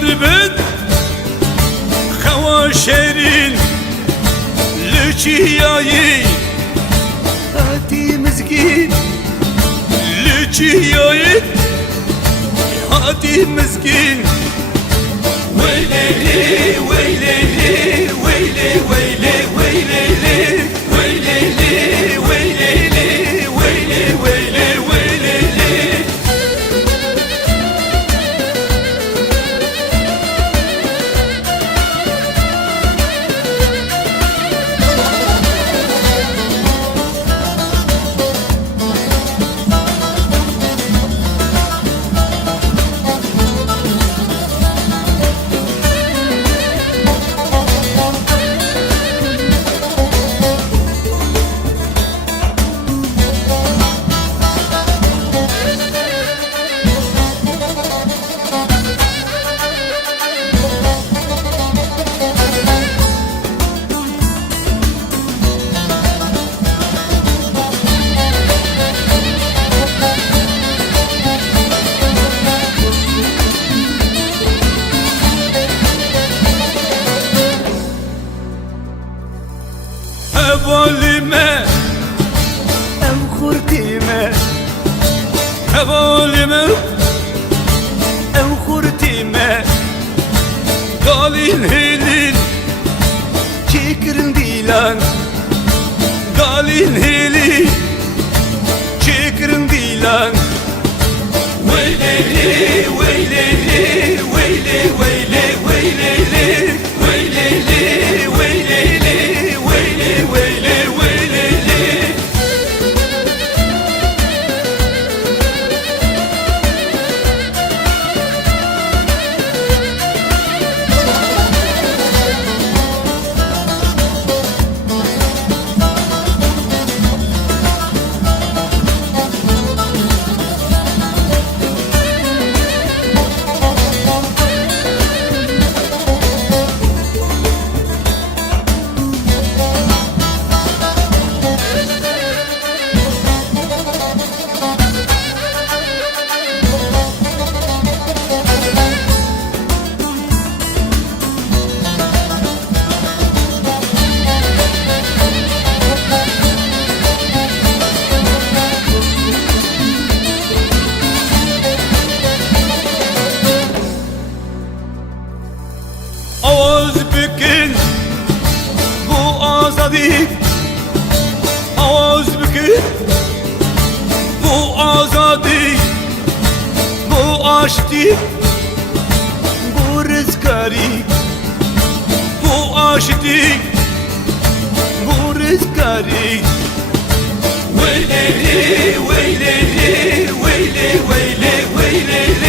بن خوا شيرين لچياي هاتي مسكين لچياي هاتي مسكين ويلي ويلي ويلي ويلي ويلي ويلي ويلي ويلي ويلي هواليمه ام خورتيمه هواليمه ام خورتيمه قالين هيلين çekirin dilan قالين هيلين çekirin dilan ويلي ويلي ويلي ويلي ويلي ويلي Ağız bükün bu azadi Ağız bükün bu azadi Bu aşti bu rızkari Bu aşti bu rızkari Veyli veyli veyli veyli veyli